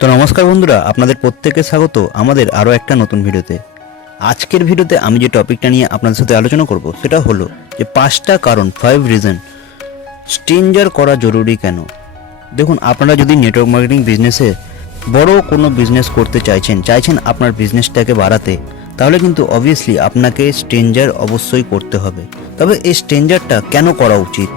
তো নমস্কার বন্ধুরা, আপনাদের প্রত্যেককে স্বাগত আমাদের আরও একটা নতুন ভিডিওতে। আজকের ভিডিওতে আমি যে টপিকটা নিয়ে আপনাদের সাথে আলোচনা করব, সেটা হলো যে পাঁচটা কারণ ফাইভ রিজন স্ট্রেঞ্জার করা জরুরি কেন? দেখুন, আপনারা যদি নেটওয়ার্ক মার্কেটিং বিজনেসে বড় কোনো বিজনেস করতে চাইছেন চাইছেন আপনার বিজনেসটাকে বাড়াতে, তাহলে কিন্তু অবভিয়াসলি আপনাকে স্ট্রেঞ্জার অবশ্যই করতে হবে। তবে এই স্ট্রেঞ্জারটা কেন করা উচিত?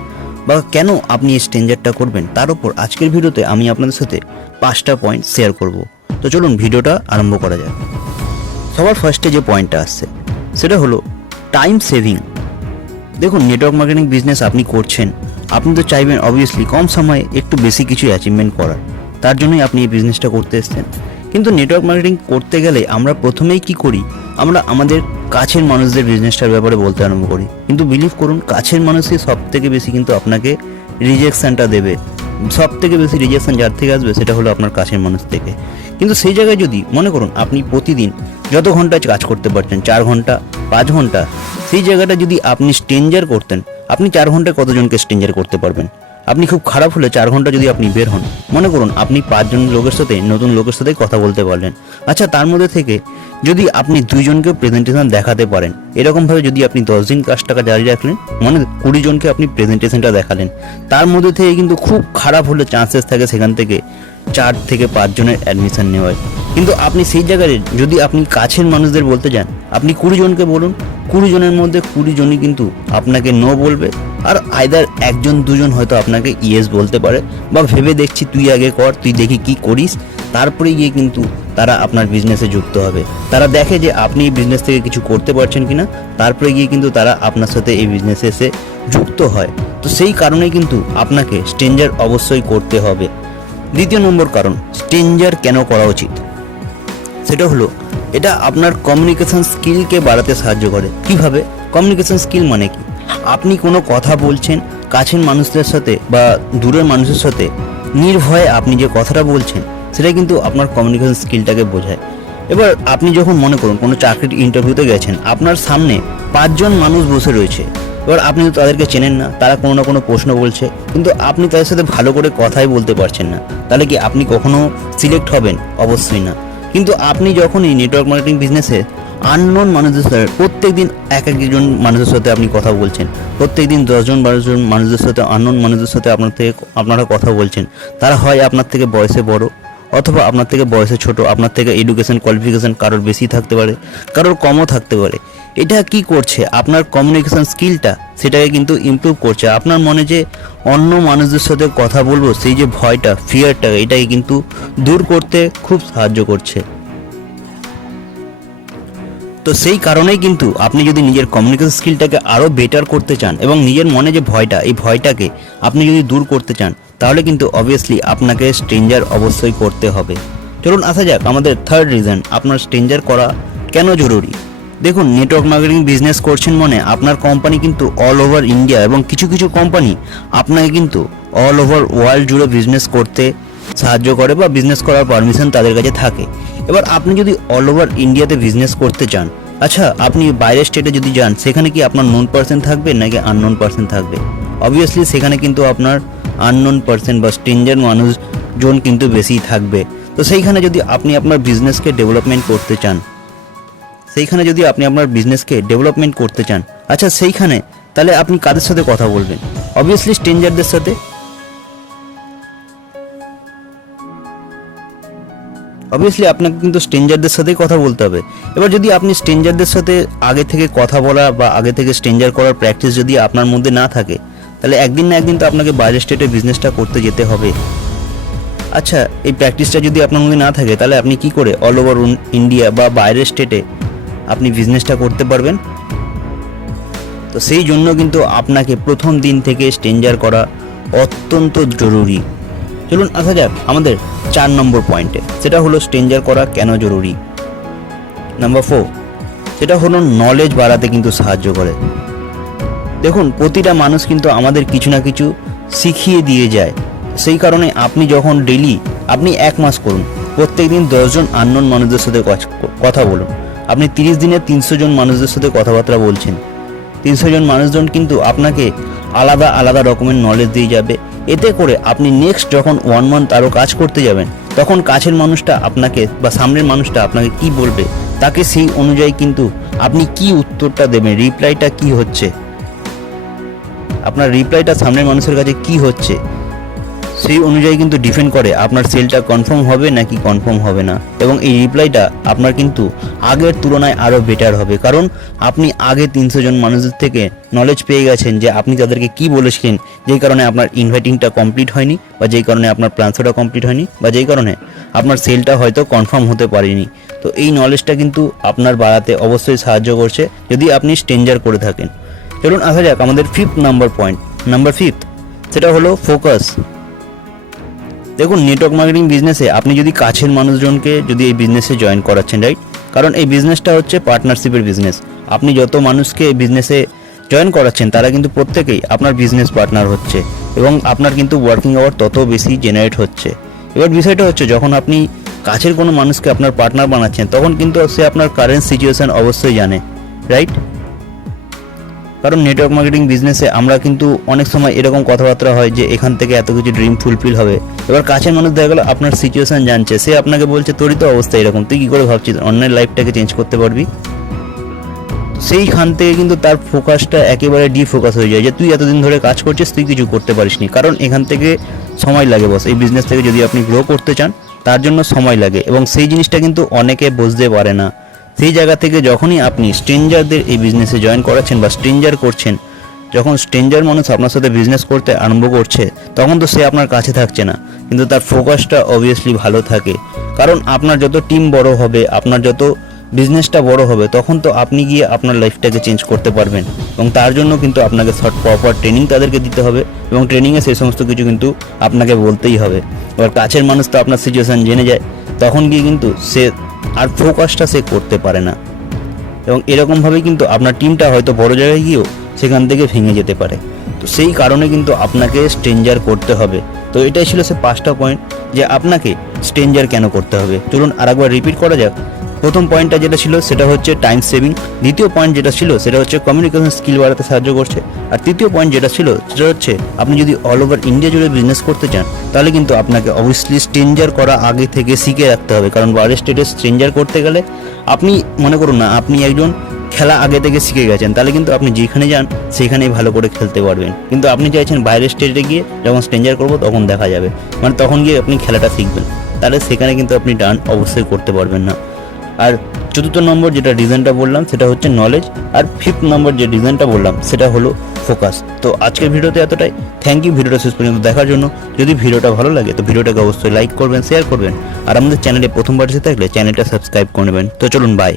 বা কেন আপনি এই স্ট্রেঞ্জারটা করবেন? তার উপর আজকের ভিডিওতে আমি আপনাদের সাথে পাঁচটা পয়েন্ট শেয়ার করব। তো চলুন ভিডিওটা আরম্ভ করা যাক। সবার ফার্স্টে যে পয়েন্টটা আসছে, সেটা হলো টাইম সেভিং দেখুন নেটওয়ার্ক মার্কেটিং বিজনেস আপনি করছেন, আপনি তো চাইবেন অবভিয়াসলি কম সময়ে একটু বেশি কিছু অ্যাচিভমেন্ট করার। তার জন্যই আপনি এই বিজনেসটা করতে এসেছেন। কিন্তু নেটওয়ার্ক মার্কেটিং করতে গেলে আমরা প্রথমেই কি করি? আমরা আমাদের কাছের মানুষদের বিজনেসটার ব্যাপারে বলতে আরম্ভ করি। কিন্তু বিলিভ করুন, কাছের মানুষই সব থেকে বেশি কিন্তু আপনাকে রিজেকশনটা দেবে। সব থেকে বেশি রিজেকশন যার থেকে আসবে সেটা হলো আপনার কাছের মানুষ থেকে। কিন্তু সেই জায়গায় যদি, মনে করুন, আপনি প্রতিদিন যত ঘণ্টা কাজ করতে পারছেন, চার ঘণ্টা, পাঁচ ঘণ্টা, সেই জায়গাটা যদি আপনি স্ট্রেঞ্জার করতেন, আপনি চার ঘন্টায় কতজনকে স্ট্রেঞ্জার করতে পারবেন? আপনি খুব খারাপ হলে চার ঘণ্টা যদি আপনি বের হন, মনে করুন আপনি পাঁচজন লোকের সাথে, নতুন লোকের সাথে কথা বলতে পারলেন। আচ্ছা তার মধ্যে থেকে যদি আপনি দুইজনকে প্রেজেন্টেশন দেখাতে পারেন, এরকমভাবে যদি আপনি দশ দিন কাজ টাকা জারি রাখলেন মানে কুড়ি জনকে আপনি প্রেজেন্টেশনটা দেখালেন, তার মধ্যে থেকে কিন্তু খুব খারাপ হলে চান্সেস থাকে সেখান থেকে চার থেকে পাঁচজনের অ্যাডমিশন নেওয়ার। কিন্তু আপনি সেই জায়গায় যদি আপনি কাছের মানুষদের বলতে যান, আপনি কুড়ি জনকে বলুন কুড়ি জনের মধ্যে কুড়ি জনই কিন্তু আপনাকে নো বলবে। আর আয়দার একজন, দুজন হয়তো আপনাকে ইয়েস বলতে পারে, বা ভেবে দেখছি তুই আগে কর, তুই দেখি কি করিস। তারপরে গিয়ে কিন্তু তারা আপনার বিজনেসে যুক্ত হবে। তারা দেখে যে আপনি এই বিজনেস থেকে কিছু করতে পারছেন কি না তারপরে গিয়ে কিন্তু তারা আপনার সাথে এই বিজনেসে এসে যুক্ত হয়। তো সেই কারণেই কিন্তু আপনাকে স্ট্রেঞ্জার অবশ্যই করতে হবে। দ্বিতীয় নম্বর কারণ স্ট্রেঞ্জার কেন করা উচিত? সেটা হলো, এটা আপনার কমিউনিকেশন স্কিলকে বাড়াতে সাহায্য করে। কীভাবে? কমিউনিকেশন স্কিল মানে কি? আপনি কোনো কথা বলছেন, কাছের মানুষদের সাথে বা দূরের মানুষের সাথে নির্ভয়ে আপনি যে কথাটা বলছেন, সেটা কিন্তু আপনার কমিউনিকেশন স্কিলটাকে বোঝায়। এবার আপনি যখন মনে করুন কোনো চাকরির ইন্টারভিউতে গেছেন, আপনার সামনে পাঁচজন মানুষ বসে রয়েছে, এবার আপনি তো তাদেরকে চেনেন না, তারা কোনো না কোনো প্রশ্ন বলছে, কিন্তু আপনি তাদের সাথে ভালো করে কথাই বলতে পারছেন না, তাহলে কি আপনি কখনো সিলেক্ট হবেন? অবশ্যই না। কিন্তু আপনি যখন এই নেটওয়ার্ক মার্কেটিং বিজনেসে আননোন মানুষদের সাথে প্রত্যেক দিন এক একজন মানুষের সাথে আপনি কথা বলছেন। প্রত্যেক দিন দশজন বারোজন মানুষদের সাথে, আননোন মানুষদের সাথে আপনার থেকে আপনারা কথা বলছেন। তারা হয় আপনার থেকে বয়সে বড়, অথবা আপনার থেকে বয়সে ছোট, আপনার থেকে এডুকেশন কোয়ালিফিকেশন কারোর বেশি থাকতে পারে, কারোর কমও থাকতে পারে। এটা কি করছে? আপনার কমিউনিকেশান স্কিলটা সেটাকে কিন্তু ইমপ্রুভ করছে। আপনার মনে যে অন্য মানুষদের সাথে কথা বলব, সেই যে ভয়টা ফিয়ারটা এটাকে কিন্তু দূর করতে খুব সাহায্য করছে। তো সেই কারণেই কিন্তু আপনি যদি নিজের কমিউনিকেশন স্কিলটাকে আরও বেটার করতে চান এবং নিজের মনে যে ভয়টা, এই ভয়টাকে আপনি যদি দূর করতে চান, তাহলে কিন্তু অবভিয়াসলি আপনাকে স্ট্রেঞ্জার অবশ্যই করতে হবে। চলুন আসা যাক আমাদের থার্ড রিজন আপনার স্ট্রেঞ্জার করা কেন জরুরি? দেখুন নেটওয়ার্ক মার্কেটিং বিজনেস করছেন মনে আপনার কোম্পানি কিন্তু অল ওভার ইন্ডিয়া এবং কিছু কিছু কোম্পানি আপনাকে কিন্তু অল ওভার ওয়ার্ল্ড জুড়ে বিজনেস করতে সাহায্য করে বা বিজনেস করার পারমিশন তাদের কাছে থাকে। এবার আপনি যদি অল ওভার ইন্ডিয়াতে বিজনেস করতে চান আচ্ছা আপনি বাইরের স্টেটে যদি যান, সেখানে কি আপনার নোন পার্সেন্ট থাকবে নাকি আননোন পার্সেন্ট থাকবে? অবভিয়াসলি সেখানে কিন্তু আপনার আননোন পার্সেন্ট বা স্ট্রেঞ্জার মানুষজন কিন্তু বেশিই থাকবে। তো সেইখানে যদি আপনি আপনার বিজনেসকে ডেভেলপমেন্ট করতে চান, সেইখানে যদি আপনি আপনার বিজনেসকে ডেভেলপমেন্ট করতে চান আচ্ছা সেইখানে তাহলে আপনি কাদের সাথে কথা বলবেন? অবভিয়াসলি স্ট্রেঞ্জারদের সাথে। অবভিয়াসলি আপনাকে কিন্তু স্ট্রেঞ্জারদের সাথেই কথা বলতে হবে। এবার যদি আপনি স্ট্রেঞ্জারদের সাথে আগে থেকে কথা বলা বা আগে থেকে স্ট্রেঞ্জার করার প্র্যাকটিস যদি আপনার মধ্যে না থাকে, তাহলে একদিন না একদিন তো আপনাকে বাইরের স্টেটে বিজনেসটা করতে যেতে হবে। আচ্ছা এই প্র্যাকটিসটা যদি আপনার মধ্যে না থাকে, তাহলে আপনি কি করে অল ওভার ইন্ডিয়া বা বাইরের স্টেটে আপনি বিজনেসটা করতে পারবেন? তো সেই জন্য কিন্তু আপনাকে প্রথম দিন থেকে স্ট্রেঞ্জার করা অত্যন্ত জরুরি। চলুন, আসা যাক, আমাদের চার নম্বর পয়েন্টে সেটা হলো স্ট্রেঞ্জার করা কেন জরুরি? নাম্বার ফোর সেটা হলো নলেজ বাড়াতে কিন্তু সাহায্য করে। দেখুন, প্রতিটা মানুষ কিন্তু আমাদের কিছু না কিছু শিখিয়ে দিয়ে যায়। সেই কারণে আপনি যখন ডেলি আপনি এক মাস করুন প্রত্যেক দিন দশজন আননোন মানুষদের সাথে কথা বলুন। আপনি তিরিশ দিনে তিনশো জন মানুষদের সাথে কথাবার্তা বলছেন। তিনশো জন মানুষজন কিন্তু আপনাকে আলাদা আলাদা রকমের নলেজ দিয়ে যাবে। এতে করে আপনি নেক্সট যখন ওয়ান মান্থ আরও কাজ করতে যাবেন, তখন কাছের মানুষটা আপনাকে বা সামনের মানুষটা আপনাকে কি বলবে, তাকে সেই অনুযায়ী কিন্তু আপনি কি উত্তরটা দেবেন রিপ্লাইটা কি হচ্ছে, আপনার রিপ্লাইটা সামনের মানুষের কাছে কি হচ্ছে সেই অনুযায়ী কিন্তু ডিপেন্ড করে, আপনার সেলটা কনফার্ম হবে নাকি কনফার্ম হবে না। এবং এই রিপ্লাইটা আপনার কিন্তু আগের তুলনায় আরও বেটার হবে। কারণ আপনি আগে তিনশো জন মানুষদের থেকে নলেজ পেয়ে গেছেন যে আপনি তাদেরকে কি বলেছিলেন, যেই কারণে আপনার ইনভাইটিংটা কমপ্লিট হয়নি বা যেই কারণে আপনার প্ল্যান্সটা কমপ্লিট হয়নি বা যেই কারণে আপনার সেলটা হয়তো কনফার্ম হতে পারেনি। তো এই নলেজটা কিন্তু আপনার বাড়াতে অবশ্যই সাহায্য করছে, যদি আপনি স্টেঞ্জার করে থাকেন। চলুন আসা যাক আমাদের fifth number point number fifth সেটা হলো ফোকাস দেখুন নেটওয়ার্ক মার্কেটিং বিজনেসে আপনি যদি কাছের মানুষজনকে যদি এই বিজনেসে জয়েন করাচ্ছেন রাইট কারণ এই বিজনেসটা হচ্ছে পার্টনারশিপের বিজনেস আপনি যত মানুষকে এই বিজনেসে জয়েন করাচ্ছেন, তারা কিন্তু প্রত্যেকেই আপনার বিজনেস পার্টনার হচ্ছে এবং আপনার কিন্তু ওয়ার্কিং আওয়ার তত বেশি জেনারেট হচ্ছে। এবার বিষয়টা হচ্ছে, যখন আপনি কাছের কোনো মানুষকে আপনার পার্টনার বানাচ্ছেন, তখন কিন্তু সে আপনার কারেন্ট সিচুয়েশন অবশ্যই জানে রাইট কারণ নেটওয়ার্ক মার্কেটিং বিজনেসে আমরা কিন্তু অনেক সময় এরকম কথাবার্তা হয় যে এখান থেকে এত কিছু ড্রিম ফুলফিল হবে। এবার কাছের মানুষ দেখা গেলো আপনার সিচুয়েশন জানছে, সে আপনাকে বলছে, তোরই তো অবস্থা এরকম, তুই কী করে ভাবছিস? অন্যের লাইফটাকে চেঞ্জ করতে পারবি? সেইখান থেকে কিন্তু তার ফোকাসটা একেবারে ডিফোকাস হয়ে যায় যে, তুই এতদিন ধরে কাজ করছিস, তুই কিছু করতে পারিসনি। কারণ এখান থেকে সময় লাগে বস এই বিজনেস থেকে যদি আপনি গ্রো করতে চান, তার জন্য সময় লাগে এবং সেই জিনিসটা কিন্তু অনেকে বুঝতে পারে না। সেই জায়গা থেকে যখনই আপনি স্ট্রেঞ্জারদের এই বিজনেসে জয়েন করাচ্ছেন বা স্ট্রেঞ্জার করছেন, যখন স্ট্রেঞ্জার মানুষ আপনার সাথে বিজনেস করতে আরম্ভ করছে, তখন তো সে আপনার কাছে থাকছে না। কিন্তু তার ফোকাসটা অবভিয়াসলি ভালো থাকে। কারণ আপনার যত টিম বড় হবে, আপনার যত বিজনেসটা বড় হবে, তখন তো আপনি গিয়ে আপনার লাইফটাকে চেঞ্জ করতে পারবেন। এবং তার জন্য কিন্তু আপনাকে শর্ট প্রপার ট্রেনিং তাদেরকে দিতে হবে এবং ট্রেনিংয়ে সেই সমস্ত কিছু কিন্তু আপনাকে বলতেই হবে। এবার কাছের মানুষ তো আপনার সিচুয়েশান জেনে যায়, তখন গিয়ে কিন্তু সে আর ফোকাসটা সে করতে পারে না। এবং এরকমভাবে কিন্তু আপনার টিমটা হয়তো বড় জায়গায় গিয়েও সেখান থেকে ভেঙে যেতে পারে। তো সেই কারণে কিন্তু আপনাকে স্ট্রেঞ্জার করতে হবে। তো এটাই ছিল সে পাঁচটা পয়েন্ট যে আপনাকে স্ট্রেঞ্জার কেন করতে হবে? চলুন আরেকবার রিপিট করা যাক। প্রথম পয়েন্টটা যেটা ছিল, সেটা হচ্ছে টাইম সেভিং দ্বিতীয় পয়েন্ট যেটা ছিল, সেটা হচ্ছে কমিউনিকেশন স্কিল বাড়াতে সাহায্য করছে। আর তৃতীয় পয়েন্ট যেটা ছিল, সেটা হচ্ছে আপনি যদি অল ওভার ইন্ডিয়া জুড়ে বিজনেস করতে চান, তাহলে কিন্তু আপনাকে অবভিয়াসলি স্ট্রেঞ্জার করা আগে থেকে শিখে রাখতে হবে। কারণ বাইরের স্টেটে স্ট্রেঞ্জার করতে গেলে আপনি, মনে করুন না, আপনি একজন খেলা আগে থেকে শিখে গেছেন, তাহলে কিন্তু আপনি যেখানে যান, সেখানেই ভালো করে খেলতে পারবেন। কিন্তু আপনি চাইছেন বাইরের স্টেটে গিয়ে যখন স্ট্রেঞ্জার করব, তখন দেখা যাবে। মানে তখন গিয়ে আপনি খেলাটা শিখবেন। তাহলে সেখানে কিন্তু আপনি ডান অবশ্যই করতে পারবেন না। আর চতুর্থ নম্বর যেটা ডিজাইনটা বললাম, সেটা হচ্ছে নলেজ আর ফিফথ নম্বর যে ডিজাইনটা বললাম, সেটা হলো ফোকাস তো আজকের ভিডিওতে এতটাই। থ্যাংক ইউ ভিডিওটা শেষ পর্যন্ত দেখার জন্য। যদি ভিডিওটা ভালো লাগে, তো ভিডিওটাকে অবশ্যই লাইক করবেন শেয়ার করবেন। আর আমাদের চ্যানেলে প্রথমবার এসে থাকলে চ্যানেলটা সাবস্ক্রাইব করে নেবেন। তো চলুন বাই